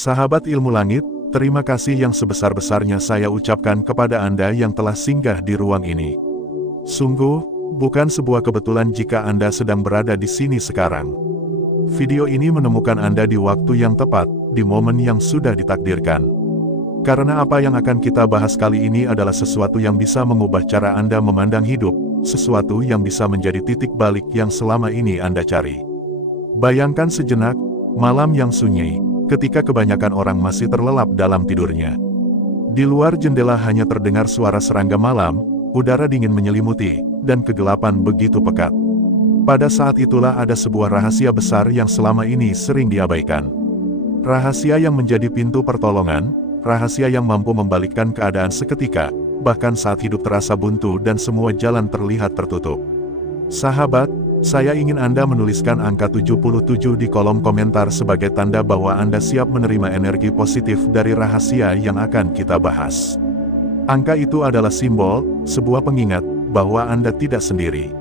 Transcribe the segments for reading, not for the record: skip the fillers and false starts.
Sahabat ilmu langit, terima kasih yang sebesar-besarnya saya ucapkan kepada Anda yang telah singgah di ruang ini. Sungguh, bukan sebuah kebetulan jika Anda sedang berada di sini sekarang. Video ini menemukan Anda di waktu yang tepat, di momen yang sudah ditakdirkan. Karena apa yang akan kita bahas kali ini adalah sesuatu yang bisa mengubah cara Anda memandang hidup, sesuatu yang bisa menjadi titik balik yang selama ini Anda cari. Bayangkan sejenak, malam yang sunyi, ketika kebanyakan orang masih terlelap dalam tidurnya. Di luar jendela hanya terdengar suara serangga malam, udara dingin menyelimuti, dan kegelapan begitu pekat. Pada saat itulah ada sebuah rahasia besar yang selama ini sering diabaikan. Rahasia yang menjadi pintu pertolongan, rahasia yang mampu membalikkan keadaan seketika, bahkan saat hidup terasa buntu dan semua jalan terlihat tertutup. Sahabat, saya ingin Anda menuliskan angka 77 di kolom komentar sebagai tanda bahwa Anda siap menerima energi positif dari rahasia yang akan kita bahas. Angka itu adalah simbol, sebuah pengingat, bahwa Anda tidak sendiri.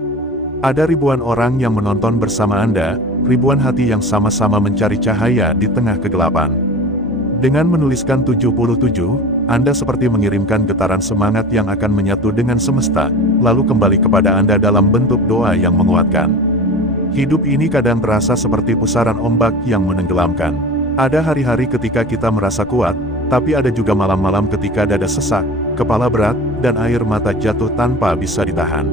Ada ribuan orang yang menonton bersama Anda, ribuan hati yang sama-sama mencari cahaya di tengah kegelapan. Dengan menuliskan 77, Anda seperti mengirimkan getaran semangat yang akan menyatu dengan semesta, lalu kembali kepada Anda dalam bentuk doa yang menguatkan. Hidup ini kadang terasa seperti pusaran ombak yang menenggelamkan. Ada hari-hari ketika kita merasa kuat, tapi ada juga malam-malam ketika dada sesak, kepala berat, dan air mata jatuh tanpa bisa ditahan.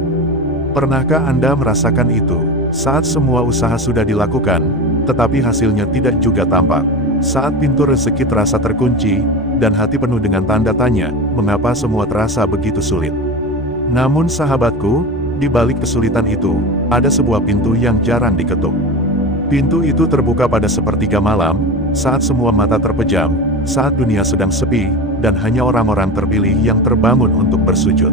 Pernahkah Anda merasakan itu, saat semua usaha sudah dilakukan, tetapi hasilnya tidak juga tampak? Saat pintu rezeki terasa terkunci, dan hati penuh dengan tanda tanya, mengapa semua terasa begitu sulit? Namun sahabatku, di balik kesulitan itu, ada sebuah pintu yang jarang diketuk. Pintu itu terbuka pada sepertiga malam, saat semua mata terpejam, saat dunia sedang sepi, dan hanya orang-orang terpilih yang terbangun untuk bersujud.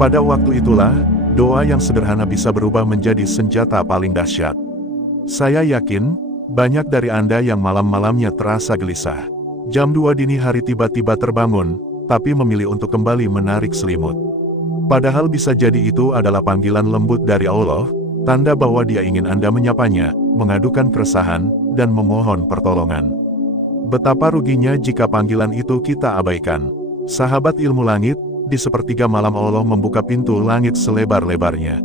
Pada waktu itulah, doa yang sederhana bisa berubah menjadi senjata paling dahsyat. Saya yakin, banyak dari Anda yang malam-malamnya terasa gelisah. Jam 2 dini hari tiba-tiba terbangun, tapi memilih untuk kembali menarik selimut. Padahal bisa jadi itu adalah panggilan lembut dari Allah, tanda bahwa Dia ingin Anda menyapanya, mengadukan keresahan, dan memohon pertolongan. Betapa ruginya jika panggilan itu kita abaikan. Sahabat ilmu langit, di sepertiga malam Allah membuka pintu langit selebar-lebarnya.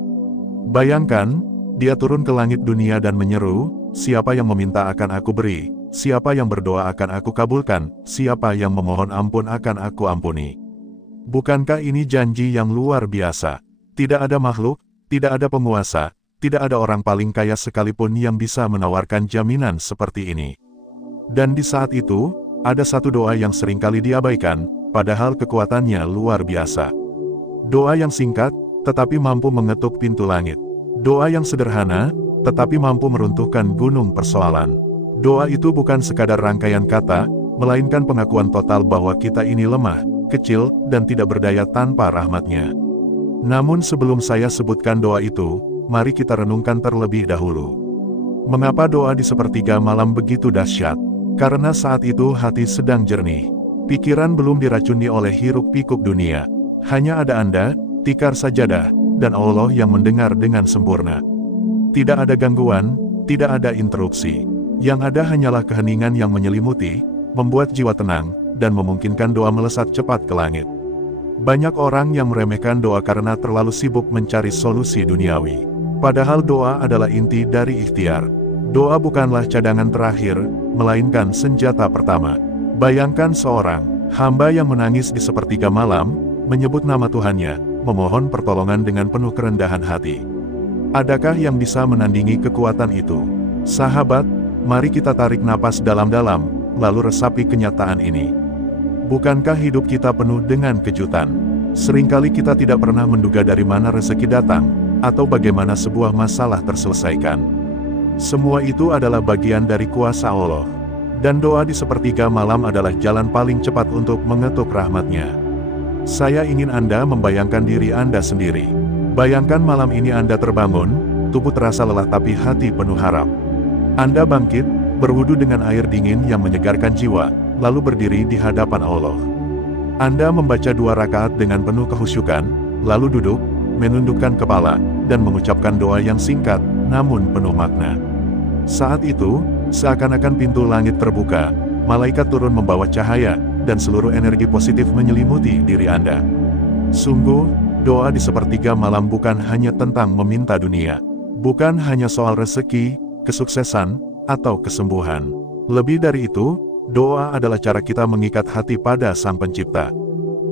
Bayangkan, Dia turun ke langit dunia dan menyeru, "Siapa yang meminta akan aku beri, siapa yang berdoa akan aku kabulkan, siapa yang memohon ampun akan aku ampuni." Bukankah ini janji yang luar biasa? Tidak ada makhluk, tidak ada penguasa, tidak ada orang paling kaya sekalipun yang bisa menawarkan jaminan seperti ini. Dan di saat itu, ada satu doa yang seringkali diabaikan, padahal kekuatannya luar biasa. Doa yang singkat, tetapi mampu mengetuk pintu langit. Doa yang sederhana, tetapi mampu meruntuhkan gunung persoalan. Doa itu bukan sekadar rangkaian kata, melainkan pengakuan total bahwa kita ini lemah, kecil, dan tidak berdaya tanpa rahmat-Nya. Namun sebelum saya sebutkan doa itu, mari kita renungkan terlebih dahulu. Mengapa doa di sepertiga malam begitu dahsyat? Karena saat itu hati sedang jernih. Pikiran belum diracuni oleh hiruk-pikuk dunia. Hanya ada Anda, tikar sajadah, dan Allah yang mendengar dengan sempurna. Tidak ada gangguan, tidak ada interupsi. Yang ada hanyalah keheningan yang menyelimuti, membuat jiwa tenang, dan memungkinkan doa melesat cepat ke langit. Banyak orang yang meremehkan doa karena terlalu sibuk mencari solusi duniawi. Padahal doa adalah inti dari ikhtiar. Doa bukanlah cadangan terakhir, melainkan senjata pertama. Bayangkan seorang hamba yang menangis di sepertiga malam, menyebut nama Tuhannya, memohon pertolongan dengan penuh kerendahan hati. Adakah yang bisa menandingi kekuatan itu? Sahabat, mari kita tarik napas dalam-dalam, lalu resapi kenyataan ini. Bukankah hidup kita penuh dengan kejutan? Seringkali kita tidak pernah menduga dari mana rezeki datang, atau bagaimana sebuah masalah terselesaikan. Semua itu adalah bagian dari kuasa Allah. Dan doa di sepertiga malam adalah jalan paling cepat untuk mengetuk rahmat-Nya. Saya ingin Anda membayangkan diri Anda sendiri. Bayangkan malam ini Anda terbangun, tubuh terasa lelah tapi hati penuh harap. Anda bangkit, berwudu dengan air dingin yang menyegarkan jiwa, lalu berdiri di hadapan Allah. Anda membaca 2 rakaat dengan penuh kehusyukan, lalu duduk, menundukkan kepala, dan mengucapkan doa yang singkat, namun penuh makna. Saat itu, seakan-akan pintu langit terbuka, malaikat turun membawa cahaya, dan seluruh energi positif menyelimuti diri Anda. Sungguh, doa di sepertiga malam bukan hanya tentang meminta dunia. Bukan hanya soal rezeki, kesuksesan, atau kesembuhan. Lebih dari itu, doa adalah cara kita mengikat hati pada Sang Pencipta.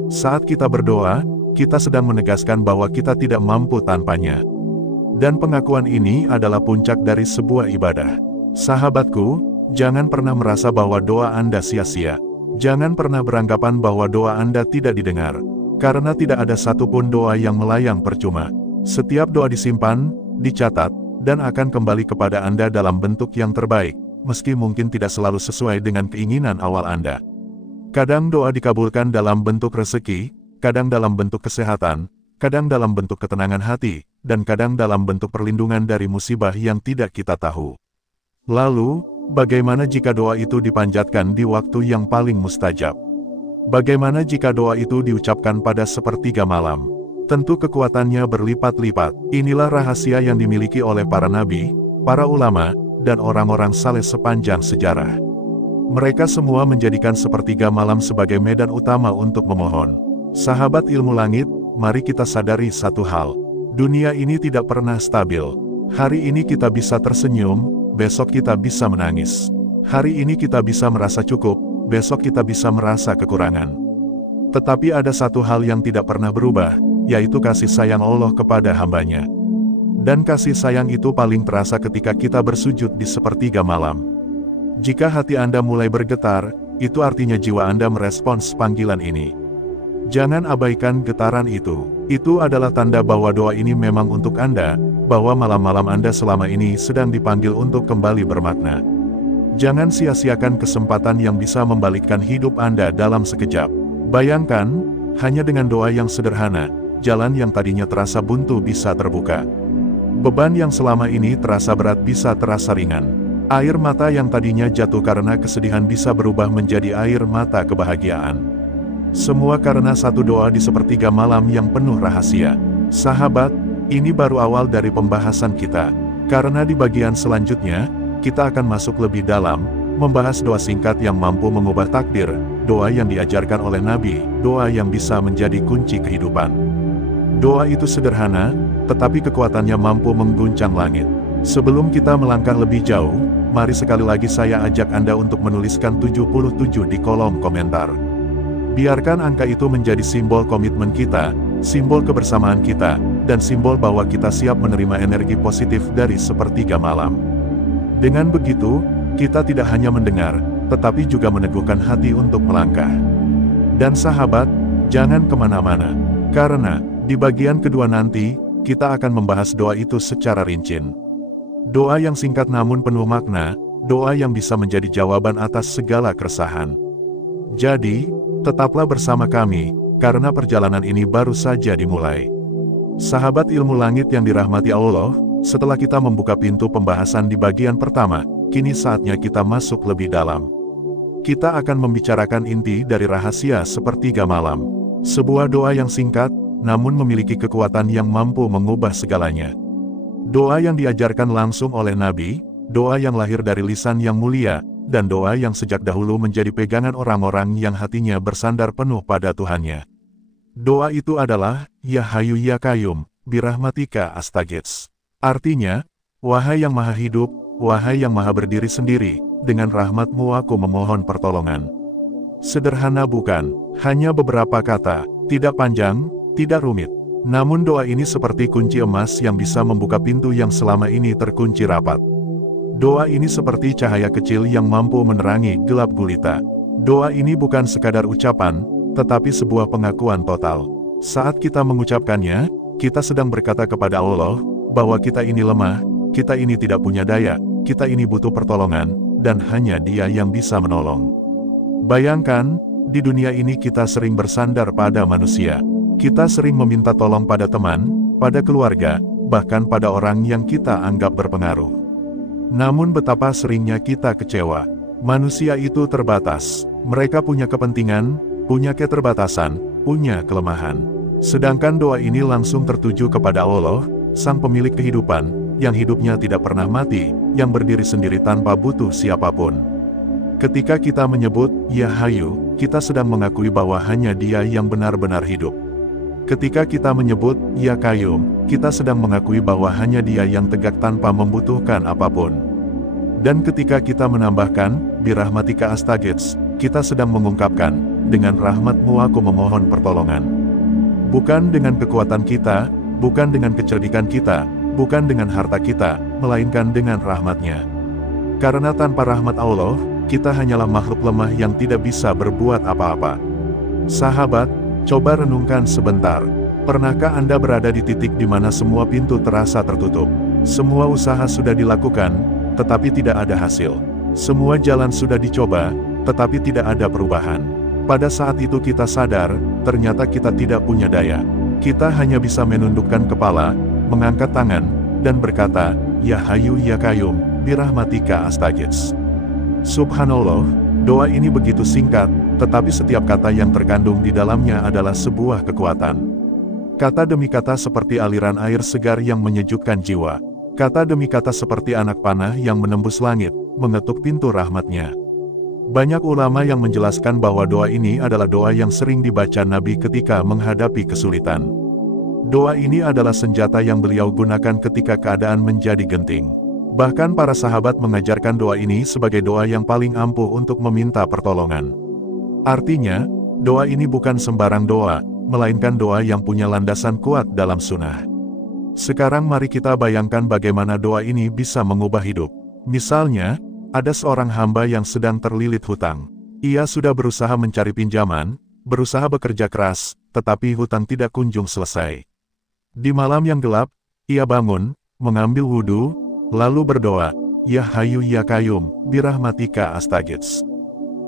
Saat kita berdoa, kita sedang menegaskan bahwa kita tidak mampu tanpanya. Dan pengakuan ini adalah puncak dari sebuah ibadah. Sahabatku, jangan pernah merasa bahwa doa Anda sia-sia. Jangan pernah beranggapan bahwa doa Anda tidak didengar. Karena tidak ada satupun doa yang melayang percuma. Setiap doa disimpan, dicatat, dan akan kembali kepada Anda dalam bentuk yang terbaik, meski mungkin tidak selalu sesuai dengan keinginan awal Anda. Kadang doa dikabulkan dalam bentuk rezeki, kadang dalam bentuk kesehatan, kadang dalam bentuk ketenangan hati, dan kadang dalam bentuk perlindungan dari musibah yang tidak kita tahu. Lalu, bagaimana jika doa itu dipanjatkan di waktu yang paling mustajab? Bagaimana jika doa itu diucapkan pada sepertiga malam? Tentu kekuatannya berlipat-lipat. Inilah rahasia yang dimiliki oleh para nabi, para ulama, dan orang-orang saleh sepanjang sejarah. Mereka semua menjadikan sepertiga malam sebagai medan utama untuk memohon. Sahabat ilmu langit, mari kita sadari satu hal. Dunia ini tidak pernah stabil. Hari ini kita bisa tersenyum, besok kita bisa menangis. Hari ini kita bisa merasa cukup, besok kita bisa merasa kekurangan. Tetapi ada satu hal yang tidak pernah berubah, yaitu kasih sayang Allah kepada hambanya. Dan kasih sayang itu paling terasa ketika kita bersujud di sepertiga malam. Jika hati Anda mulai bergetar, itu artinya jiwa Anda merespons panggilan ini. Jangan abaikan getaran itu. Itu adalah tanda bahwa doa ini memang untuk Anda, bahwa malam-malam Anda selama ini sedang dipanggil untuk kembali bermakna. Jangan sia-siakan kesempatan yang bisa membalikkan hidup Anda dalam sekejap. Bayangkan, hanya dengan doa yang sederhana, jalan yang tadinya terasa buntu bisa terbuka. Beban yang selama ini terasa berat bisa terasa ringan. Air mata yang tadinya jatuh karena kesedihan bisa berubah menjadi air mata kebahagiaan. Semua karena satu doa di sepertiga malam yang penuh rahasia. Sahabat, ini baru awal dari pembahasan kita. Karena di bagian selanjutnya, kita akan masuk lebih dalam, membahas doa singkat yang mampu mengubah takdir, doa yang diajarkan oleh Nabi, doa yang bisa menjadi kunci kehidupan. Doa itu sederhana, tetapi kekuatannya mampu mengguncang langit. Sebelum kita melangkah lebih jauh, mari sekali lagi saya ajak Anda untuk menuliskan 77 di kolom komentar. Biarkan angka itu menjadi simbol komitmen kita, simbol kebersamaan kita, dan simbol bahwa kita siap menerima energi positif dari sepertiga malam. Dengan begitu, kita tidak hanya mendengar, tetapi juga meneguhkan hati untuk melangkah. Dan sahabat, jangan kemana-mana, karena di bagian kedua nanti, kita akan membahas doa itu secara rinci. Doa yang singkat namun penuh makna, doa yang bisa menjadi jawaban atas segala keresahan. Jadi, tetaplah bersama kami, karena perjalanan ini baru saja dimulai. Sahabat ilmu langit yang dirahmati Allah, setelah kita membuka pintu pembahasan di bagian pertama, kini saatnya kita masuk lebih dalam. Kita akan membicarakan inti dari rahasia sepertiga malam. Sebuah doa yang singkat, namun memiliki kekuatan yang mampu mengubah segalanya. Doa yang diajarkan langsung oleh Nabi, doa yang lahir dari lisan yang mulia, dan doa yang sejak dahulu menjadi pegangan orang-orang yang hatinya bersandar penuh pada Tuhannya. Doa itu adalah, Ya Hayyu Ya Qayyum, birahmatika astaghits. Artinya, wahai yang maha hidup, wahai yang maha berdiri sendiri, dengan rahmat-Mu aku memohon pertolongan. Sederhana bukan, hanya beberapa kata, tidak panjang, tidak rumit. Namun doa ini seperti kunci emas yang bisa membuka pintu yang selama ini terkunci rapat. Doa ini seperti cahaya kecil yang mampu menerangi gelap gulita. Doa ini bukan sekadar ucapan, tetapi sebuah pengakuan total. Saat kita mengucapkannya, kita sedang berkata kepada Allah, bahwa kita ini lemah, kita ini tidak punya daya, kita ini butuh pertolongan, dan hanya Dia yang bisa menolong. Bayangkan, di dunia ini kita sering bersandar pada manusia. Kita sering meminta tolong pada teman, pada keluarga, bahkan pada orang yang kita anggap berpengaruh. Namun betapa seringnya kita kecewa. Manusia itu terbatas. Mereka punya kepentingan, punya keterbatasan, punya kelemahan. Sedangkan doa ini langsung tertuju kepada Allah, Sang Pemilik kehidupan, yang hidupnya tidak pernah mati, yang berdiri sendiri tanpa butuh siapapun. Ketika kita menyebut, Ya Hayu, kita sedang mengakui bahwa hanya Dia yang benar-benar hidup. Ketika kita menyebut, Ya Qayyum, kita sedang mengakui bahwa hanya Dia yang tegak tanpa membutuhkan apapun. Dan ketika kita menambahkan, Birahmatika Astaghits, kita sedang mengungkapkan, dengan rahmat-Mu aku memohon pertolongan. Bukan dengan kekuatan kita, bukan dengan kecerdikan kita, bukan dengan harta kita, melainkan dengan rahmat-Nya. Karena tanpa rahmat Allah, kita hanyalah makhluk lemah yang tidak bisa berbuat apa-apa. Sahabat, coba renungkan sebentar. Pernahkah Anda berada di titik di mana semua pintu terasa tertutup? Semua usaha sudah dilakukan, tetapi tidak ada hasil. Semua jalan sudah dicoba, tetapi tidak ada perubahan. Pada saat itu kita sadar, ternyata kita tidak punya daya. Kita hanya bisa menundukkan kepala, mengangkat tangan, dan berkata, Ya Hayu Ya Qayyum, Birahmatika Astaghits. Subhanallah, doa ini begitu singkat, tetapi setiap kata yang terkandung di dalamnya adalah sebuah kekuatan. Kata demi kata seperti aliran air segar yang menyejukkan jiwa. Kata demi kata seperti anak panah yang menembus langit, mengetuk pintu rahmat-Nya. Banyak ulama yang menjelaskan bahwa doa ini adalah doa yang sering dibaca Nabi ketika menghadapi kesulitan. Doa ini adalah senjata yang beliau gunakan ketika keadaan menjadi genting. Bahkan para sahabat mengajarkan doa ini sebagai doa yang paling ampuh untuk meminta pertolongan. Artinya, doa ini bukan sembarang doa, melainkan doa yang punya landasan kuat dalam sunnah. Sekarang mari kita bayangkan bagaimana doa ini bisa mengubah hidup. Misalnya, ada seorang hamba yang sedang terlilit hutang. Ia sudah berusaha mencari pinjaman, berusaha bekerja keras, tetapi hutang tidak kunjung selesai. Di malam yang gelap, ia bangun, mengambil wudhu, lalu berdoa, Ya Hayu Ya Qayyum, Birahmatika Astaghits.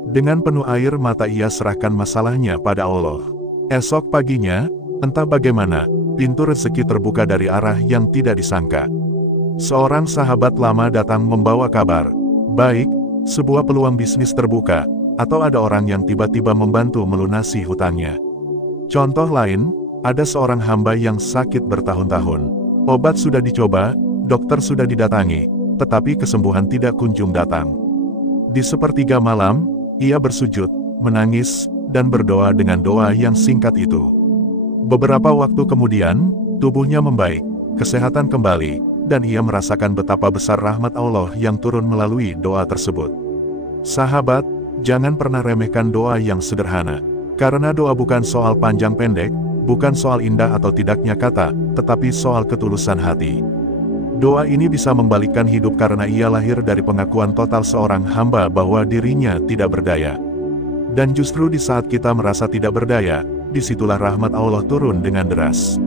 Dengan penuh air mata ia serahkan masalahnya pada Allah. Esok paginya, entah bagaimana, pintu rezeki terbuka dari arah yang tidak disangka. Seorang sahabat lama datang membawa kabar, baik, sebuah peluang bisnis terbuka, atau ada orang yang tiba-tiba membantu melunasi hutangnya. Contoh lain, ada seorang hamba yang sakit bertahun-tahun. Obat sudah dicoba, dokter sudah didatangi, tetapi kesembuhan tidak kunjung datang. Di sepertiga malam, ia bersujud, menangis, dan berdoa dengan doa yang singkat itu. Beberapa waktu kemudian, tubuhnya membaik, kesehatan kembali, dan ia merasakan betapa besar rahmat Allah yang turun melalui doa tersebut. Sahabat, jangan pernah remehkan doa yang sederhana. Karena doa bukan soal panjang pendek, bukan soal indah atau tidaknya kata, tetapi soal ketulusan hati. Doa ini bisa membalikkan hidup karena ia lahir dari pengakuan total seorang hamba bahwa dirinya tidak berdaya. Dan justru di saat kita merasa tidak berdaya, disitulah rahmat Allah turun dengan deras.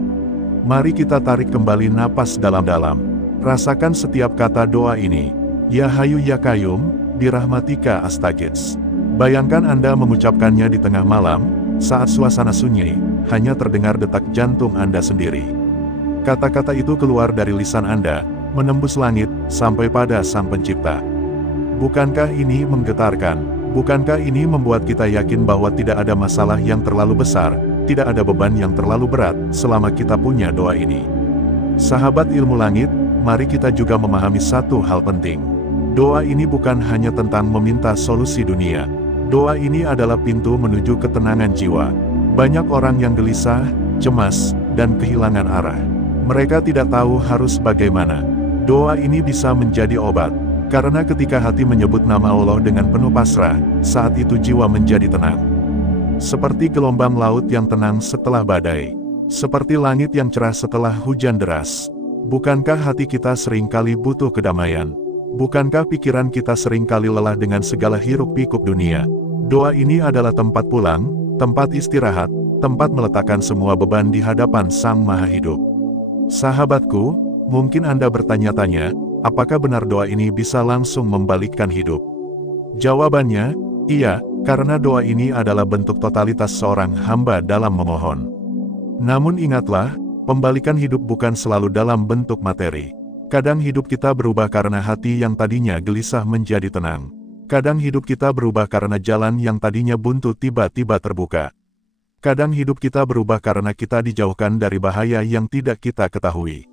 Mari kita tarik kembali napas dalam-dalam. Rasakan setiap kata doa ini. Ya Hayu Ya Qayyum, Birahmatika Astaghits. Bayangkan Anda mengucapkannya di tengah malam, saat suasana sunyi, hanya terdengar detak jantung Anda sendiri. Kata-kata itu keluar dari lisan Anda, menembus langit, sampai pada Sang Pencipta. Bukankah ini menggetarkan? Bukankah ini membuat kita yakin bahwa tidak ada masalah yang terlalu besar, tidak ada beban yang terlalu berat, selama kita punya doa ini? Sahabat ilmu langit, mari kita juga memahami satu hal penting. Doa ini bukan hanya tentang meminta solusi dunia. Doa ini adalah pintu menuju ketenangan jiwa. Banyak orang yang gelisah, cemas, dan kehilangan arah. Mereka tidak tahu harus bagaimana. Doa ini bisa menjadi obat. Karena ketika hati menyebut nama Allah dengan penuh pasrah, saat itu jiwa menjadi tenang. Seperti gelombang laut yang tenang setelah badai. Seperti langit yang cerah setelah hujan deras. Bukankah hati kita seringkali butuh kedamaian? Bukankah pikiran kita seringkali lelah dengan segala hiruk-pikuk dunia? Doa ini adalah tempat pulang, tempat istirahat, tempat meletakkan semua beban di hadapan Sang Maha Hidup. Sahabatku, mungkin Anda bertanya-tanya, apakah benar doa ini bisa langsung membalikkan hidup? Jawabannya, iya, karena doa ini adalah bentuk totalitas seorang hamba dalam memohon. Namun ingatlah, pembalikan hidup bukan selalu dalam bentuk materi. Kadang hidup kita berubah karena hati yang tadinya gelisah menjadi tenang. Kadang hidup kita berubah karena jalan yang tadinya buntu tiba-tiba terbuka. Kadang hidup kita berubah karena kita dijauhkan dari bahaya yang tidak kita ketahui.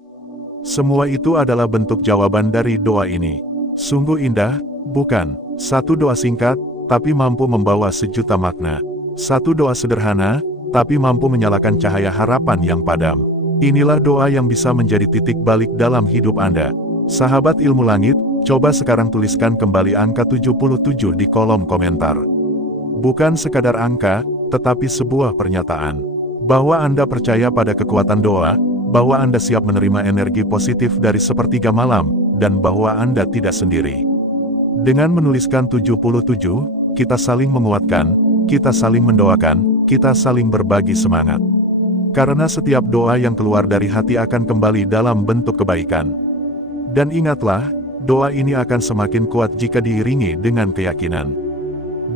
Semua itu adalah bentuk jawaban dari doa ini. Sungguh indah, bukan? Satu doa singkat, tapi mampu membawa sejuta makna. Satu doa sederhana, tapi mampu menyalakan cahaya harapan yang padam. Inilah doa yang bisa menjadi titik balik dalam hidup Anda. Sahabat ilmu langit, coba sekarang tuliskan kembali angka 77 di kolom komentar. Bukan sekadar angka, tetapi sebuah pernyataan. Bahwa Anda percaya pada kekuatan doa, bahwa Anda siap menerima energi positif dari sepertiga malam, dan bahwa Anda tidak sendiri. Dengan menuliskan 77, kita saling menguatkan, kita saling mendoakan, kita saling berbagi semangat. Karena setiap doa yang keluar dari hati akan kembali dalam bentuk kebaikan. Dan ingatlah, doa ini akan semakin kuat jika diiringi dengan keyakinan.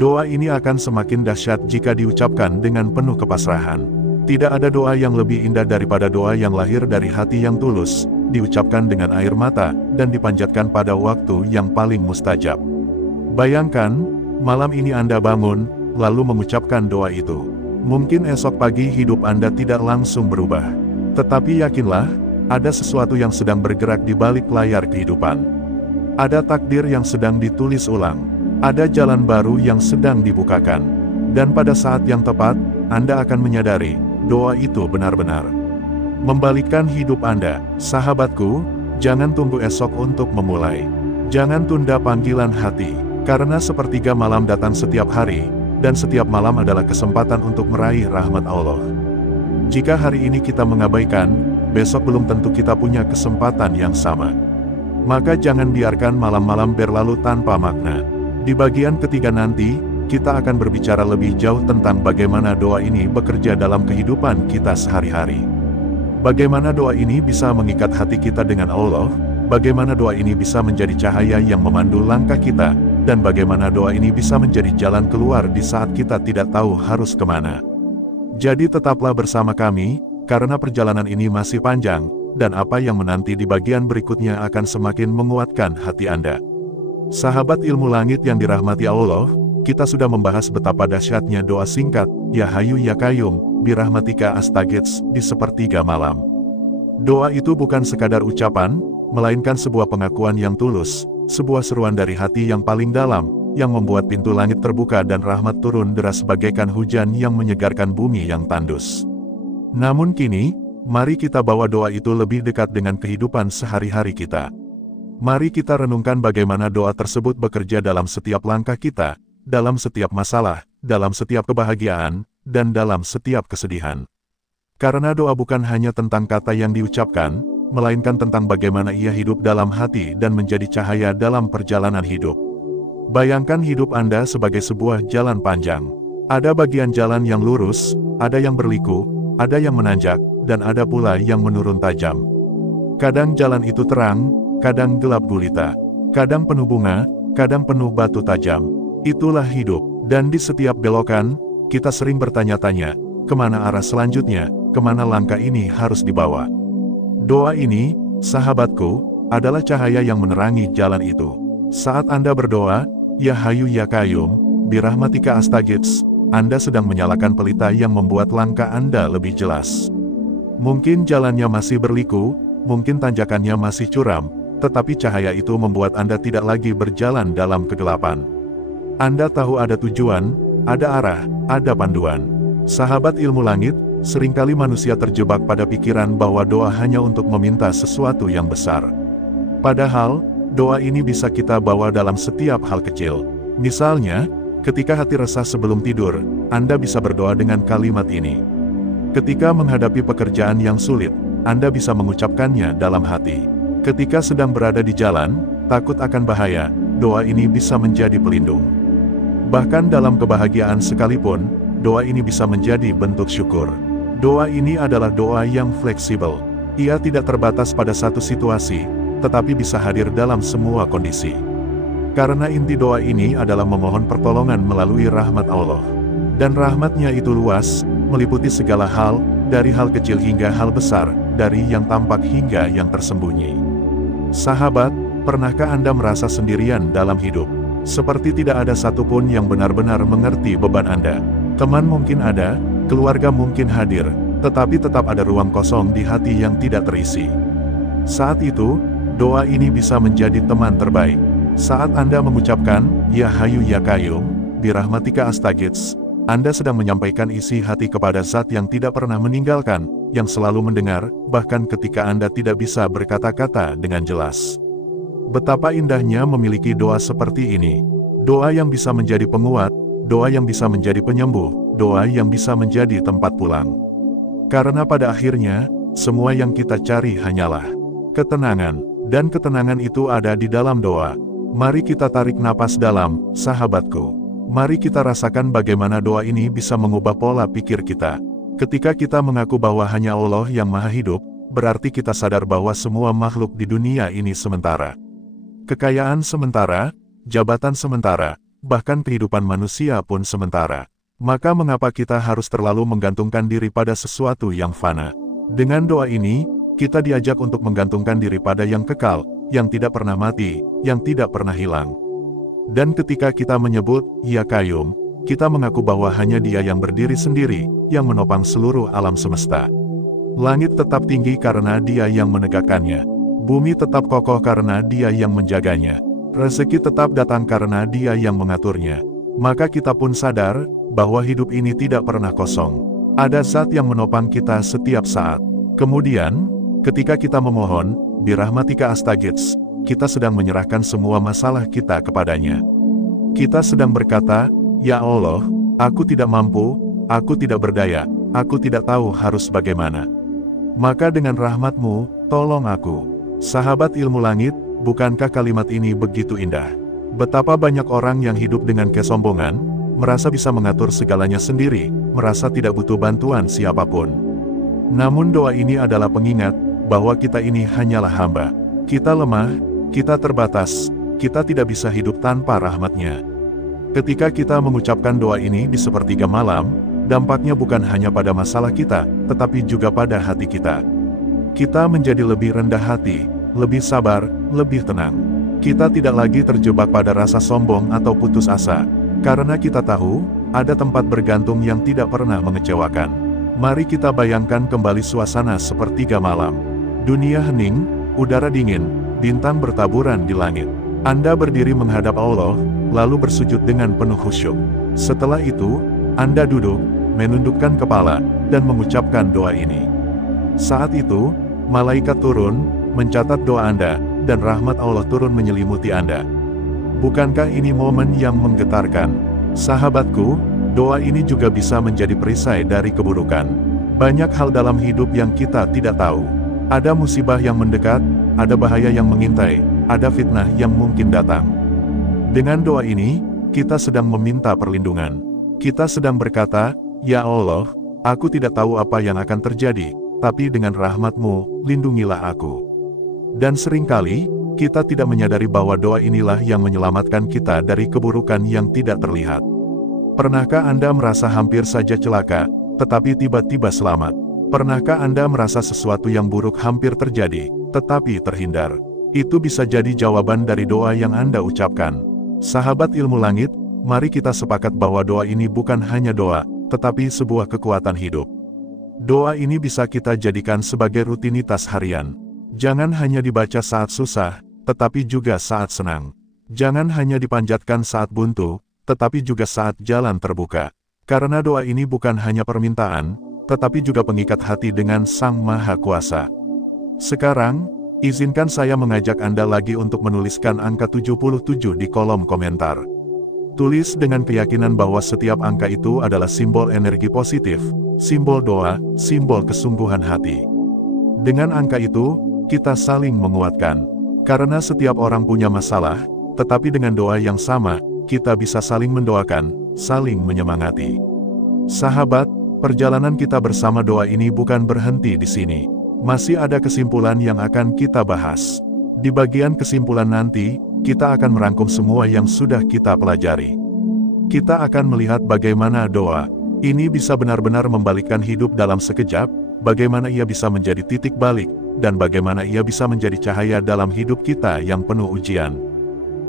Doa ini akan semakin dahsyat jika diucapkan dengan penuh kepasrahan. Tidak ada doa yang lebih indah daripada doa yang lahir dari hati yang tulus, diucapkan dengan air mata, dan dipanjatkan pada waktu yang paling mustajab. Bayangkan, malam ini Anda bangun, lalu mengucapkan doa itu. Mungkin esok pagi hidup Anda tidak langsung berubah. Tetapi yakinlah, ada sesuatu yang sedang bergerak di balik layar kehidupan. Ada takdir yang sedang ditulis ulang. Ada jalan baru yang sedang dibukakan. Dan pada saat yang tepat, Anda akan menyadari, doa itu benar-benar membalikkan hidup Anda. Sahabatku, jangan tunggu esok untuk memulai. Jangan tunda panggilan hati, karena sepertiga malam datang setiap hari, dan setiap malam adalah kesempatan untuk meraih rahmat Allah. Jika hari ini kita mengabaikan, besok belum tentu kita punya kesempatan yang sama. Maka jangan biarkan malam-malam berlalu tanpa makna. Di bagian ketiga nanti, kita akan berbicara lebih jauh tentang bagaimana doa ini bekerja dalam kehidupan kita sehari-hari. Bagaimana doa ini bisa mengikat hati kita dengan Allah, bagaimana doa ini bisa menjadi cahaya yang memandu langkah kita, dan bagaimana doa ini bisa menjadi jalan keluar di saat kita tidak tahu harus kemana. Jadi tetaplah bersama kami, karena perjalanan ini masih panjang, dan apa yang menanti di bagian berikutnya akan semakin menguatkan hati Anda. Sahabat ilmu langit yang dirahmati Allah, kita sudah membahas betapa dahsyatnya doa singkat, Ya Hayu Ya Qayyum, birahmatika astaghits, di sepertiga malam. Doa itu bukan sekadar ucapan, melainkan sebuah pengakuan yang tulus, sebuah seruan dari hati yang paling dalam, yang membuat pintu langit terbuka dan rahmat turun deras bagaikan hujan yang menyegarkan bumi yang tandus. Namun kini, mari kita bawa doa itu lebih dekat dengan kehidupan sehari-hari kita. Mari kita renungkan bagaimana doa tersebut bekerja dalam setiap langkah kita, dalam setiap masalah, dalam setiap kebahagiaan, dan dalam setiap kesedihan. Karena doa bukan hanya tentang kata yang diucapkan, melainkan tentang bagaimana ia hidup dalam hati dan menjadi cahaya dalam perjalanan hidup. Bayangkan hidup Anda sebagai sebuah jalan panjang. Ada bagian jalan yang lurus, ada yang berliku, ada yang menanjak, dan ada pula yang menurun tajam. Kadang jalan itu terang, kadang gelap gulita, kadang penuh bunga, kadang penuh batu tajam. Itulah hidup, dan di setiap belokan, kita sering bertanya-tanya, kemana arah selanjutnya, kemana langkah ini harus dibawa. Doa ini, sahabatku, adalah cahaya yang menerangi jalan itu. Saat Anda berdoa, Ya Hayu Ya Qayyum, birahmatika astaghits, Anda sedang menyalakan pelita yang membuat langkah Anda lebih jelas. Mungkin jalannya masih berliku, mungkin tanjakannya masih curam, tetapi cahaya itu membuat Anda tidak lagi berjalan dalam kegelapan. Anda tahu ada tujuan, ada arah, ada panduan. Sahabat ilmu langit, seringkali manusia terjebak pada pikiran bahwa doa hanya untuk meminta sesuatu yang besar. Padahal, doa ini bisa kita bawa dalam setiap hal kecil. Misalnya, ketika hati resah sebelum tidur, Anda bisa berdoa dengan kalimat ini. Ketika menghadapi pekerjaan yang sulit, Anda bisa mengucapkannya dalam hati. Ketika sedang berada di jalan, takut akan bahaya, doa ini bisa menjadi pelindung. Bahkan dalam kebahagiaan sekalipun, doa ini bisa menjadi bentuk syukur. Doa ini adalah doa yang fleksibel. Ia tidak terbatas pada satu situasi, tetapi bisa hadir dalam semua kondisi. Karena inti doa ini adalah memohon pertolongan melalui rahmat Allah. Dan rahmatnya itu luas, meliputi segala hal, dari hal kecil hingga hal besar, dari yang tampak hingga yang tersembunyi. Sahabat, pernahkah Anda merasa sendirian dalam hidup? Seperti tidak ada satupun yang benar-benar mengerti beban Anda. Teman mungkin ada, keluarga mungkin hadir, tetapi tetap ada ruang kosong di hati yang tidak terisi. Saat itu, doa ini bisa menjadi teman terbaik. Saat Anda mengucapkan, Ya Hayu Ya Qayyum, birahmatika astaghits, Anda sedang menyampaikan isi hati kepada Zat yang tidak pernah meninggalkan, yang selalu mendengar, bahkan ketika Anda tidak bisa berkata-kata dengan jelas. Betapa indahnya memiliki doa seperti ini. Doa yang bisa menjadi penguat, doa yang bisa menjadi penyembuh, doa yang bisa menjadi tempat pulang. Karena pada akhirnya, semua yang kita cari hanyalah ketenangan, dan ketenangan itu ada di dalam doa. Mari kita tarik napas dalam, sahabatku. Mari kita rasakan bagaimana doa ini bisa mengubah pola pikir kita. Ketika kita mengaku bahwa hanya Allah yang Maha Hidup, berarti kita sadar bahwa semua makhluk di dunia ini sementara. Kekayaan sementara, jabatan sementara, bahkan kehidupan manusia pun sementara. Maka mengapa kita harus terlalu menggantungkan diri pada sesuatu yang fana? Dengan doa ini, kita diajak untuk menggantungkan diri pada yang kekal, yang tidak pernah mati, yang tidak pernah hilang. Dan ketika kita menyebut, Ya Qayyum, kita mengaku bahwa hanya Dia yang berdiri sendiri, yang menopang seluruh alam semesta. Langit tetap tinggi karena Dia yang menegakkannya. Bumi tetap kokoh karena Dia yang menjaganya. Rezeki tetap datang karena Dia yang mengaturnya. Maka kita pun sadar, bahwa hidup ini tidak pernah kosong. Ada Zat yang menopang kita setiap saat. Kemudian, ketika kita memohon, birahmatika astaghits, kita sedang menyerahkan semua masalah kita kepadanya. Kita sedang berkata, Ya Allah, aku tidak mampu, aku tidak berdaya, aku tidak tahu harus bagaimana. Maka dengan rahmat-Mu, tolong aku. Sahabat ilmu langit, bukankah kalimat ini begitu indah? Betapa banyak orang yang hidup dengan kesombongan, merasa bisa mengatur segalanya sendiri, merasa tidak butuh bantuan siapapun. Namun doa ini adalah pengingat, bahwa kita ini hanyalah hamba. Kita lemah, kita terbatas, kita tidak bisa hidup tanpa rahmat-Nya. Ketika kita mengucapkan doa ini di sepertiga malam, dampaknya bukan hanya pada masalah kita, tetapi juga pada hati kita. Kita menjadi lebih rendah hati, lebih sabar, lebih tenang. Kita tidak lagi terjebak pada rasa sombong atau putus asa, karena kita tahu, ada tempat bergantung yang tidak pernah mengecewakan. Mari kita bayangkan kembali suasana sepertiga malam. Dunia hening, udara dingin, bintang bertaburan di langit. Anda berdiri menghadap Allah, lalu bersujud dengan penuh khusyuk. Setelah itu, Anda duduk, menundukkan kepala, dan mengucapkan doa ini. Saat itu, malaikat turun, mencatat doa Anda, dan rahmat Allah turun menyelimuti Anda. Bukankah ini momen yang menggetarkan? Sahabatku, doa ini juga bisa menjadi perisai dari keburukan. Banyak hal dalam hidup yang kita tidak tahu. Ada musibah yang mendekat, ada bahaya yang mengintai, ada fitnah yang mungkin datang. Dengan doa ini, kita sedang meminta perlindungan. Kita sedang berkata, Ya Allah, aku tidak tahu apa yang akan terjadi, tapi dengan rahmat-Mu, lindungilah aku. Dan seringkali, kita tidak menyadari bahwa doa inilah yang menyelamatkan kita dari keburukan yang tidak terlihat. Pernahkah Anda merasa hampir saja celaka, tetapi tiba-tiba selamat? Pernahkah Anda merasa sesuatu yang buruk hampir terjadi, tetapi terhindar? Itu bisa jadi jawaban dari doa yang Anda ucapkan. Sahabat ilmu langit, mari kita sepakat bahwa doa ini bukan hanya doa, tetapi sebuah kekuatan hidup. Doa ini bisa kita jadikan sebagai rutinitas harian. Jangan hanya dibaca saat susah, tetapi juga saat senang. Jangan hanya dipanjatkan saat buntu, tetapi juga saat jalan terbuka. Karena doa ini bukan hanya permintaan, tetapi juga pengikat hati dengan Sang Maha Kuasa. Sekarang, izinkan saya mengajak Anda lagi untuk menuliskan angka 77 di kolom komentar. Tulis dengan keyakinan bahwa setiap angka itu adalah simbol energi positif, simbol doa, simbol kesungguhan hati. Dengan angka itu, kita saling menguatkan. Karena setiap orang punya masalah, tetapi dengan doa yang sama, kita bisa saling mendoakan, saling menyemangati. Sahabat, perjalanan kita bersama doa ini bukan berhenti di sini. Masih ada kesimpulan yang akan kita bahas. Di bagian kesimpulan nanti, kita akan merangkum semua yang sudah kita pelajari. Kita akan melihat bagaimana doa ini bisa benar-benar membalikkan hidup dalam sekejap, bagaimana ia bisa menjadi titik balik, dan bagaimana ia bisa menjadi cahaya dalam hidup kita yang penuh ujian.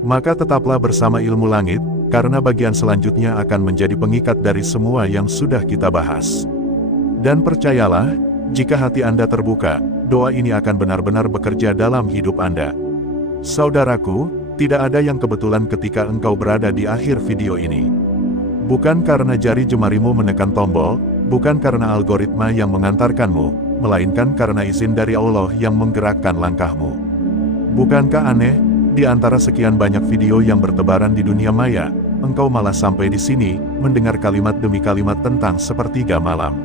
Maka tetaplah bersama ilmu langit, karena bagian selanjutnya akan menjadi pengikat dari semua yang sudah kita bahas. Dan percayalah, jika hati Anda terbuka, doa ini akan benar-benar bekerja dalam hidup Anda. Saudaraku, Tidak ada yang kebetulan ketika engkau berada di akhir video ini. Bukan karena jari jemarimu menekan tombol, bukan karena algoritma yang mengantarkanmu, melainkan karena izin dari Allah yang menggerakkan langkahmu. Bukankah aneh, di antara sekian banyak video yang bertebaran di dunia maya, engkau malah sampai di sini, mendengar kalimat demi kalimat tentang sepertiga malam.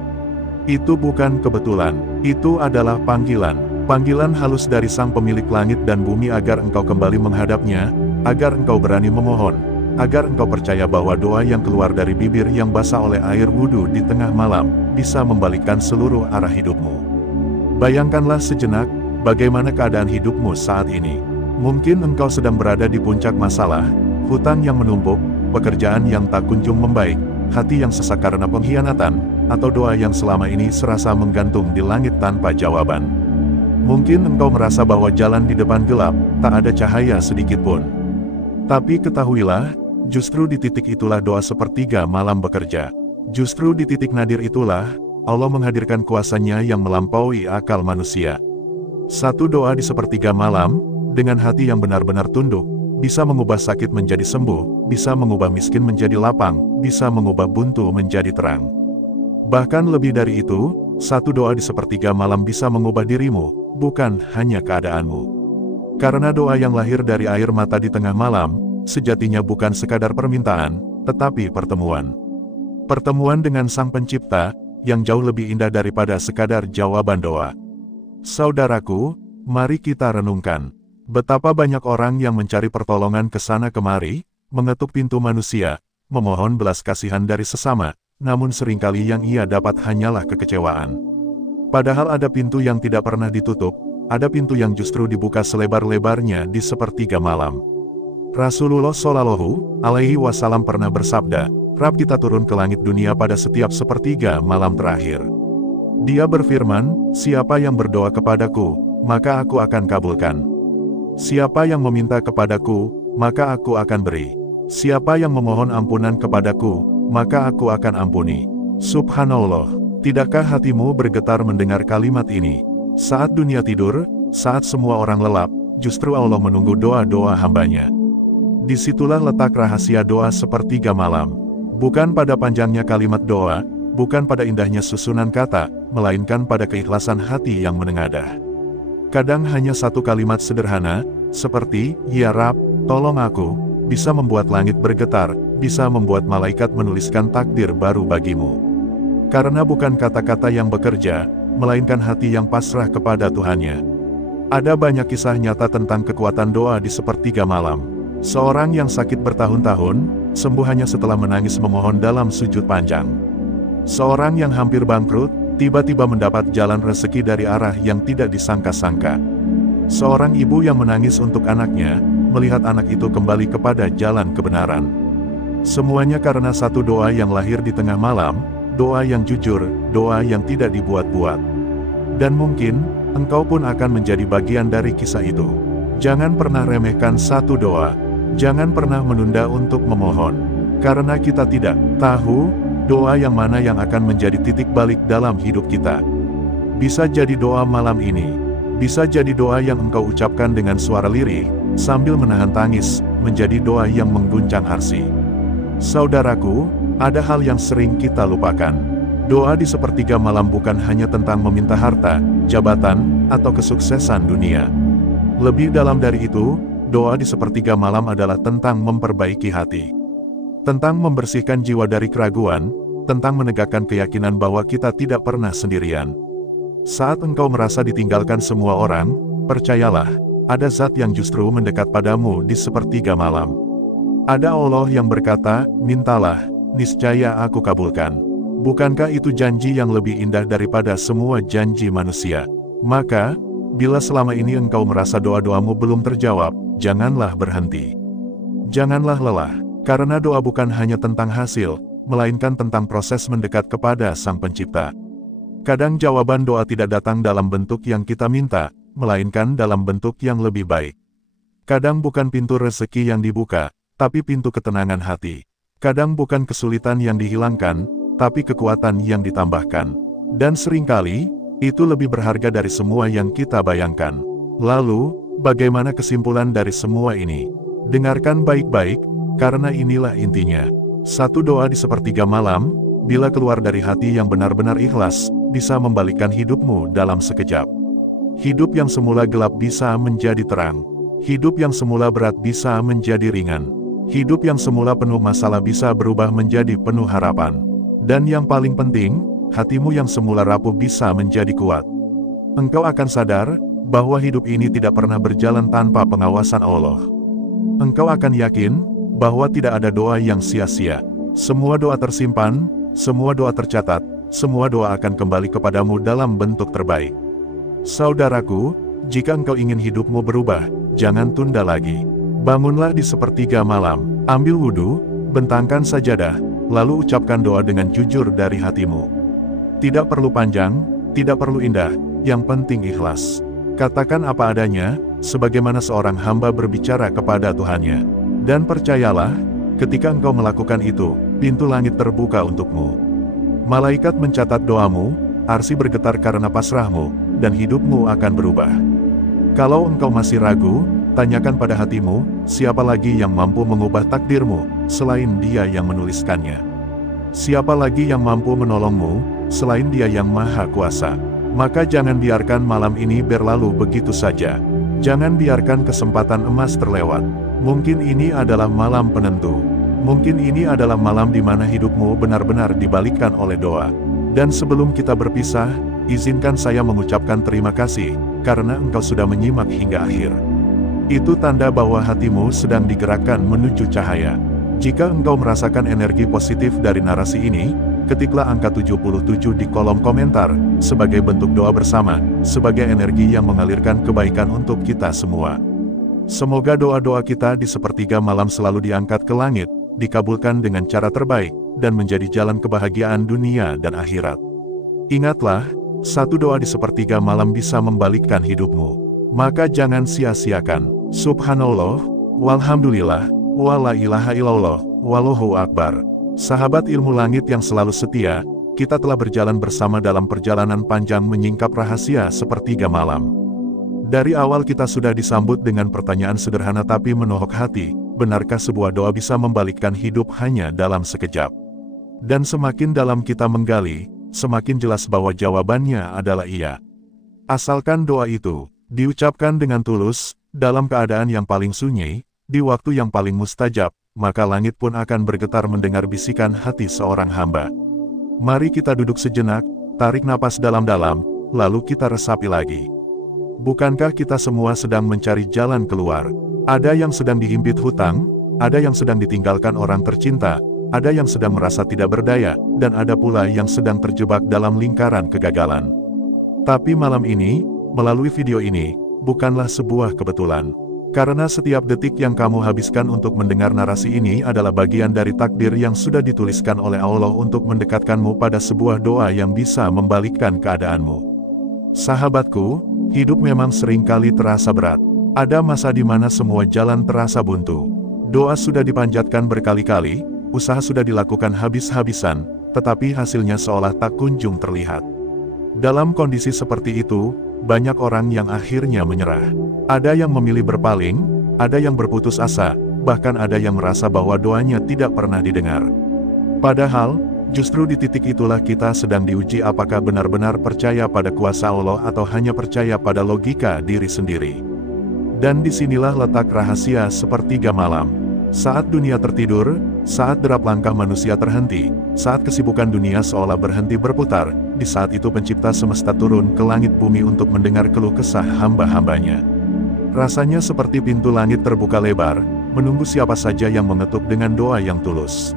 Itu bukan kebetulan, itu adalah panggilan. Panggilan halus dari Sang Pemilik langit dan bumi agar engkau kembali menghadapnya, agar engkau berani memohon, agar engkau percaya bahwa doa yang keluar dari bibir yang basah oleh air wudhu di tengah malam, bisa membalikkan seluruh arah hidupmu. Bayangkanlah sejenak, bagaimana keadaan hidupmu saat ini. Mungkin engkau sedang berada di puncak masalah, hutang yang menumpuk, pekerjaan yang tak kunjung membaik, hati yang sesak karena pengkhianatan, atau doa yang selama ini serasa menggantung di langit tanpa jawaban. Mungkin engkau merasa bahwa jalan di depan gelap, tak ada cahaya sedikit pun. Tapi ketahuilah, justru di titik itulah doa sepertiga malam bekerja. Justru di titik nadir itulah, Allah menghadirkan kuasanya yang melampaui akal manusia. Satu doa di sepertiga malam, dengan hati yang benar-benar tunduk, bisa mengubah sakit menjadi sembuh, bisa mengubah miskin menjadi lapang, bisa mengubah buntu menjadi terang. Bahkan lebih dari itu, satu doa di sepertiga malam bisa mengubah dirimu, bukan hanya keadaanmu. Karena doa yang lahir dari air mata di tengah malam, sejatinya bukan sekadar permintaan, tetapi pertemuan. Pertemuan dengan Sang Pencipta, yang jauh lebih indah daripada sekadar jawaban doa. Saudaraku, mari kita renungkan. Betapa banyak orang yang mencari pertolongan ke sana kemari, mengetuk pintu manusia, memohon belas kasihan dari sesama, namun seringkali yang ia dapat hanyalah kekecewaan. Padahal ada pintu yang tidak pernah ditutup, ada pintu yang justru dibuka selebar-lebarnya di sepertiga malam. Rasulullah Shallallahu Alaihi Wasallam pernah bersabda, "Rabb kita turun ke langit dunia pada setiap sepertiga malam terakhir. Dia berfirman, siapa yang berdoa kepadaku, maka aku akan kabulkan. Siapa yang meminta kepadaku, maka aku akan beri. Siapa yang memohon ampunan kepadaku, maka aku akan ampuni." Subhanallah. Tidakkah hatimu bergetar mendengar kalimat ini? Saat dunia tidur, saat semua orang lelap, justru Allah menunggu doa-doa hambanya. Disitulah letak rahasia doa sepertiga malam. Bukan pada panjangnya kalimat doa, bukan pada indahnya susunan kata, melainkan pada keikhlasan hati yang menengadah. Kadang hanya satu kalimat sederhana, seperti, "Ya Rab, tolong aku," bisa membuat langit bergetar, bisa membuat malaikat menuliskan takdir baru bagimu. Karena bukan kata-kata yang bekerja, melainkan hati yang pasrah kepada Tuhannya. Ada banyak kisah nyata tentang kekuatan doa di sepertiga malam. Seorang yang sakit bertahun-tahun, sembuh hanya setelah menangis memohon dalam sujud panjang. Seorang yang hampir bangkrut, tiba-tiba mendapat jalan rezeki dari arah yang tidak disangka-sangka. Seorang ibu yang menangis untuk anaknya, melihat anak itu kembali kepada jalan kebenaran. Semuanya karena satu doa yang lahir di tengah malam, doa yang jujur, doa yang tidak dibuat-buat. Dan mungkin, engkau pun akan menjadi bagian dari kisah itu. Jangan pernah remehkan satu doa. Jangan pernah menunda untuk memohon. Karena kita tidak tahu, doa yang mana yang akan menjadi titik balik dalam hidup kita. Bisa jadi doa malam ini. Bisa jadi doa yang engkau ucapkan dengan suara lirih, sambil menahan tangis, menjadi doa yang mengguncang arsy. Saudaraku, ada hal yang sering kita lupakan. Doa di sepertiga malam bukan hanya tentang meminta harta, jabatan, atau kesuksesan dunia. Lebih dalam dari itu, doa di sepertiga malam adalah tentang memperbaiki hati. Tentang membersihkan jiwa dari keraguan, tentang menegakkan keyakinan bahwa kita tidak pernah sendirian. Saat engkau merasa ditinggalkan semua orang, percayalah, ada zat yang justru mendekat padamu di sepertiga malam. Ada Allah yang berkata, "Mintalah, niscaya aku kabulkan." Bukankah itu janji yang lebih indah daripada semua janji manusia? Maka, bila selama ini engkau merasa doa-doamu belum terjawab, janganlah berhenti. Janganlah lelah, karena doa bukan hanya tentang hasil, melainkan tentang proses mendekat kepada Sang Pencipta. Kadang jawaban doa tidak datang dalam bentuk yang kita minta, melainkan dalam bentuk yang lebih baik. Kadang bukan pintu rezeki yang dibuka, tapi pintu ketenangan hati. Kadang bukan kesulitan yang dihilangkan, tapi kekuatan yang ditambahkan. Dan seringkali, itu lebih berharga dari semua yang kita bayangkan. Lalu, bagaimana kesimpulan dari semua ini? Dengarkan baik-baik, karena inilah intinya. Satu doa di sepertiga malam, bila keluar dari hati yang benar-benar ikhlas, bisa membalikkan hidupmu dalam sekejap. Hidup yang semula gelap bisa menjadi terang. Hidup yang semula berat bisa menjadi ringan. Hidup yang semula penuh masalah bisa berubah menjadi penuh harapan. Dan yang paling penting, hatimu yang semula rapuh bisa menjadi kuat. Engkau akan sadar bahwa hidup ini tidak pernah berjalan tanpa pengawasan Allah. Engkau akan yakin bahwa tidak ada doa yang sia-sia. Semua doa tersimpan, semua doa tercatat, semua doa akan kembali kepadamu dalam bentuk terbaik. Saudaraku, jika engkau ingin hidupmu berubah, jangan tunda lagi. Bangunlah di sepertiga malam, ambil wudhu, bentangkan sajadah, lalu ucapkan doa dengan jujur dari hatimu. Tidak perlu panjang, tidak perlu indah, yang penting ikhlas. Katakan apa adanya, sebagaimana seorang hamba berbicara kepada Tuhannya. Dan percayalah, ketika engkau melakukan itu, pintu langit terbuka untukmu. Malaikat mencatat doamu, arsy bergetar karena pasrahmu, dan hidupmu akan berubah. Kalau engkau masih ragu, tanyakan pada hatimu, siapa lagi yang mampu mengubah takdirmu, selain Dia yang menuliskannya? Siapa lagi yang mampu menolongmu, selain Dia yang Maha Kuasa? Maka jangan biarkan malam ini berlalu begitu saja. Jangan biarkan kesempatan emas terlewat. Mungkin ini adalah malam penentu. Mungkin ini adalah malam di mana hidupmu benar-benar dibalikkan oleh doa. Dan sebelum kita berpisah, izinkan saya mengucapkan terima kasih, karena engkau sudah menyimak hingga akhir. Itu tanda bahwa hatimu sedang digerakkan menuju cahaya. Jika engkau merasakan energi positif dari narasi ini, ketiklah angka 77 di kolom komentar, sebagai bentuk doa bersama, sebagai energi yang mengalirkan kebaikan untuk kita semua. Semoga doa-doa kita di sepertiga malam selalu diangkat ke langit, dikabulkan dengan cara terbaik, dan menjadi jalan kebahagiaan dunia dan akhirat. Ingatlah, satu doa di sepertiga malam bisa membalikkan hidupmu. Maka jangan sia-siakan. Subhanallah, walhamdulillah, wala ilaha illallah, wallahu akbar. Sahabat ilmu langit yang selalu setia, kita telah berjalan bersama dalam perjalanan panjang menyingkap rahasia sepertiga malam. Dari awal kita sudah disambut dengan pertanyaan sederhana tapi menohok hati, benarkah sebuah doa bisa membalikkan hidup hanya dalam sekejap? Dan semakin dalam kita menggali, semakin jelas bahwa jawabannya adalah iya. Asalkan doa itu diucapkan dengan tulus, dalam keadaan yang paling sunyi, di waktu yang paling mustajab, maka langit pun akan bergetar mendengar bisikan hati seorang hamba. Mari kita duduk sejenak, tarik napas dalam-dalam, lalu kita resapi lagi. Bukankah kita semua sedang mencari jalan keluar? Ada yang sedang dihimpit hutang, ada yang sedang ditinggalkan orang tercinta, ada yang sedang merasa tidak berdaya, dan ada pula yang sedang terjebak dalam lingkaran kegagalan. Tapi malam ini, melalui video ini, bukanlah sebuah kebetulan. Karena setiap detik yang kamu habiskan untuk mendengar narasi ini adalah bagian dari takdir yang sudah dituliskan oleh Allah untuk mendekatkanmu pada sebuah doa yang bisa membalikkan keadaanmu. Sahabatku, hidup memang seringkali terasa berat. Ada masa di mana semua jalan terasa buntu. Doa sudah dipanjatkan berkali-kali, usaha sudah dilakukan habis-habisan, tetapi hasilnya seolah tak kunjung terlihat. Dalam kondisi seperti itu, banyak orang yang akhirnya menyerah. Ada yang memilih berpaling, ada yang berputus asa, bahkan ada yang merasa bahwa doanya tidak pernah didengar. Padahal, justru di titik itulah kita sedang diuji apakah benar-benar percaya pada kuasa Allah atau hanya percaya pada logika diri sendiri. Dan disinilah letak rahasia sepertiga malam. Saat dunia tertidur, saat derap langkah manusia terhenti, saat kesibukan dunia seolah berhenti berputar, di saat itu pencipta semesta turun ke langit bumi untuk mendengar keluh kesah hamba-hambanya. Rasanya seperti pintu langit terbuka lebar, menunggu siapa saja yang mengetuk dengan doa yang tulus.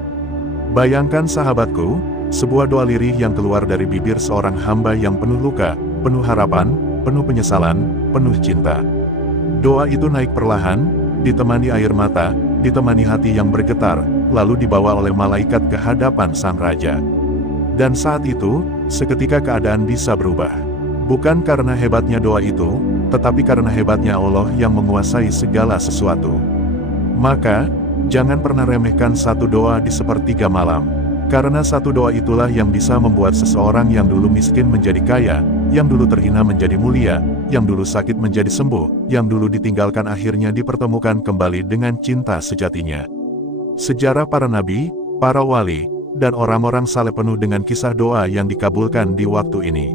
Bayangkan sahabatku, sebuah doa lirih yang keluar dari bibir seorang hamba yang penuh luka, penuh harapan, penuh penyesalan, penuh cinta. Doa itu naik perlahan, ditemani air mata, ditemani hati yang bergetar, lalu dibawa oleh malaikat ke hadapan sang raja. Dan saat itu, seketika keadaan bisa berubah. Bukan karena hebatnya doa itu, tetapi karena hebatnya Allah yang menguasai segala sesuatu. Maka, jangan pernah remehkan satu doa di sepertiga malam. Karena satu doa itulah yang bisa membuat seseorang yang dulu miskin menjadi kaya, yang dulu terhina menjadi mulia, yang dulu sakit menjadi sembuh, yang dulu ditinggalkan akhirnya dipertemukan kembali dengan cinta sejatinya. Sejarah para nabi, para wali, dan orang-orang saleh penuh dengan kisah doa yang dikabulkan di waktu ini.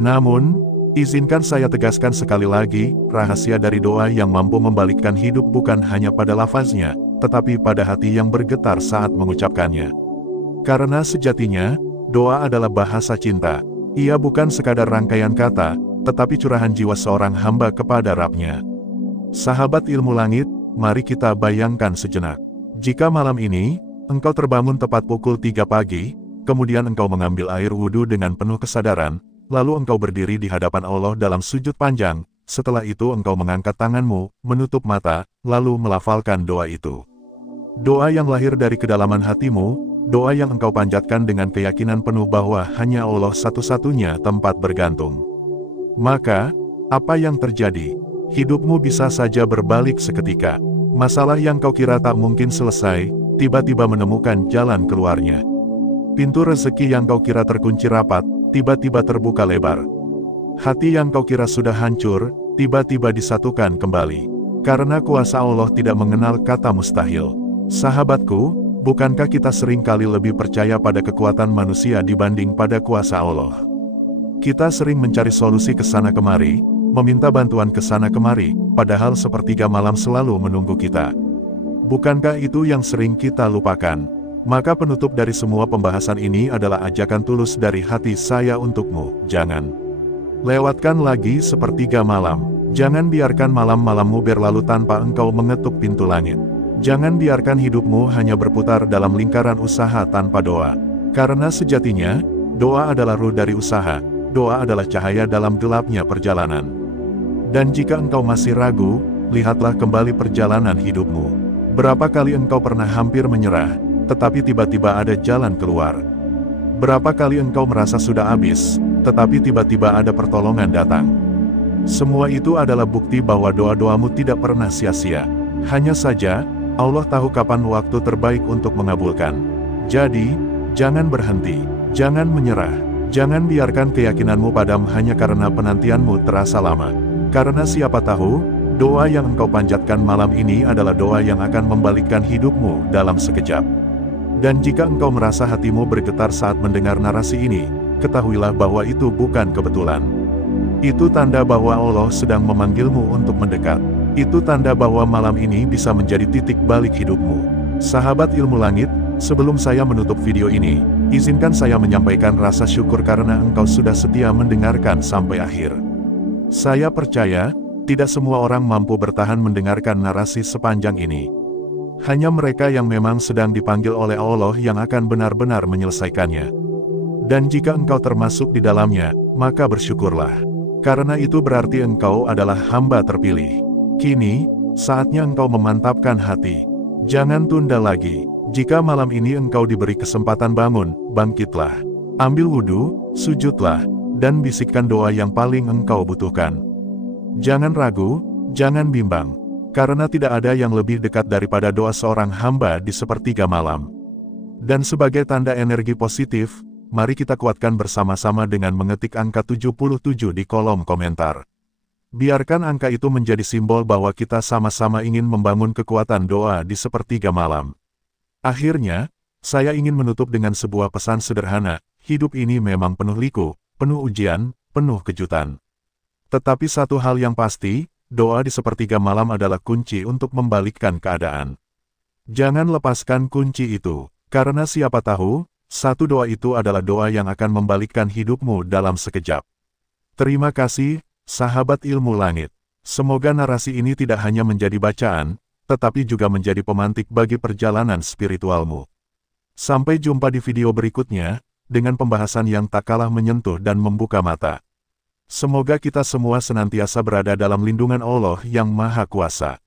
Namun, izinkan saya tegaskan sekali lagi, rahasia dari doa yang mampu membalikkan hidup bukan hanya pada lafaznya, tetapi pada hati yang bergetar saat mengucapkannya. Karena sejatinya, doa adalah bahasa cinta. Ia bukan sekadar rangkaian kata, tetapi curahan jiwa seorang hamba kepada Rabb-Nya. Sahabat ilmu langit, mari kita bayangkan sejenak. Jika malam ini, engkau terbangun tepat pukul 3 pagi, kemudian engkau mengambil air wudhu dengan penuh kesadaran, lalu engkau berdiri di hadapan Allah dalam sujud panjang, setelah itu engkau mengangkat tanganmu, menutup mata, lalu melafalkan doa itu. Doa yang lahir dari kedalaman hatimu, doa yang engkau panjatkan dengan keyakinan penuh bahwa hanya Allah satu-satunya tempat bergantung. Maka, apa yang terjadi? Hidupmu bisa saja berbalik seketika. Masalah yang kau kira tak mungkin selesai, tiba-tiba menemukan jalan keluarnya. Pintu rezeki yang kau kira terkunci rapat, tiba-tiba terbuka lebar. Hati yang kau kira sudah hancur, tiba-tiba disatukan kembali. Karena kuasa Allah tidak mengenal kata mustahil. Sahabatku, bukankah kita sering kali lebih percaya pada kekuatan manusia dibanding pada kuasa Allah? Kita sering mencari solusi ke sana kemari, meminta bantuan ke sana kemari, padahal sepertiga malam selalu menunggu kita. Bukankah itu yang sering kita lupakan? Maka penutup dari semua pembahasan ini adalah ajakan tulus dari hati saya untukmu, jangan lewatkan lagi sepertiga malam. Jangan biarkan malam-malammu berlalu tanpa engkau mengetuk pintu langit. Jangan biarkan hidupmu hanya berputar dalam lingkaran usaha tanpa doa. Karena sejatinya, doa adalah ruh dari usaha. Doa adalah cahaya dalam gelapnya perjalanan. Dan jika engkau masih ragu, lihatlah kembali perjalanan hidupmu. Berapa kali engkau pernah hampir menyerah, tetapi tiba-tiba ada jalan keluar. Berapa kali engkau merasa sudah habis, tetapi tiba-tiba ada pertolongan datang. Semua itu adalah bukti bahwa doa-doamu tidak pernah sia-sia. Hanya saja, Allah tahu kapan waktu terbaik untuk mengabulkan. Jadi, jangan berhenti, jangan menyerah. Jangan biarkan keyakinanmu padam hanya karena penantianmu terasa lama. Karena siapa tahu, doa yang engkau panjatkan malam ini adalah doa yang akan membalikkan hidupmu dalam sekejap. Dan jika engkau merasa hatimu bergetar saat mendengar narasi ini, ketahuilah bahwa itu bukan kebetulan. Itu tanda bahwa Allah sedang memanggilmu untuk mendekat. Itu tanda bahwa malam ini bisa menjadi titik balik hidupmu. Sahabat ilmu langit, sebelum saya menutup video ini, izinkan saya menyampaikan rasa syukur karena engkau sudah setia mendengarkan sampai akhir. Saya percaya, tidak semua orang mampu bertahan mendengarkan narasi sepanjang ini. Hanya mereka yang memang sedang dipanggil oleh Allah yang akan benar-benar menyelesaikannya. Dan jika engkau termasuk di dalamnya, maka bersyukurlah. Karena itu berarti engkau adalah hamba terpilih. Kini, saatnya engkau memantapkan hati. Jangan tunda lagi. Jika malam ini engkau diberi kesempatan bangun, bangkitlah. Ambil wudhu, sujudlah, dan bisikkan doa yang paling engkau butuhkan. Jangan ragu, jangan bimbang. Karena tidak ada yang lebih dekat daripada doa seorang hamba di sepertiga malam. Dan sebagai tanda energi positif, mari kita kuatkan bersama-sama dengan mengetik angka 77 di kolom komentar. Biarkan angka itu menjadi simbol bahwa kita sama-sama ingin membangun kekuatan doa di sepertiga malam. Akhirnya, saya ingin menutup dengan sebuah pesan sederhana, hidup ini memang penuh liku, penuh ujian, penuh kejutan. Tetapi satu hal yang pasti, doa di sepertiga malam adalah kunci untuk membalikkan keadaan. Jangan lepaskan kunci itu, karena siapa tahu, satu doa itu adalah doa yang akan membalikkan hidupmu dalam sekejap. Terima kasih, sahabat ilmu langit. Semoga narasi ini tidak hanya menjadi bacaan, tetapi juga menjadi pemantik bagi perjalanan spiritualmu. Sampai jumpa di video berikutnya, dengan pembahasan yang tak kalah menyentuh dan membuka mata. Semoga kita semua senantiasa berada dalam lindungan Allah yang Maha Kuasa.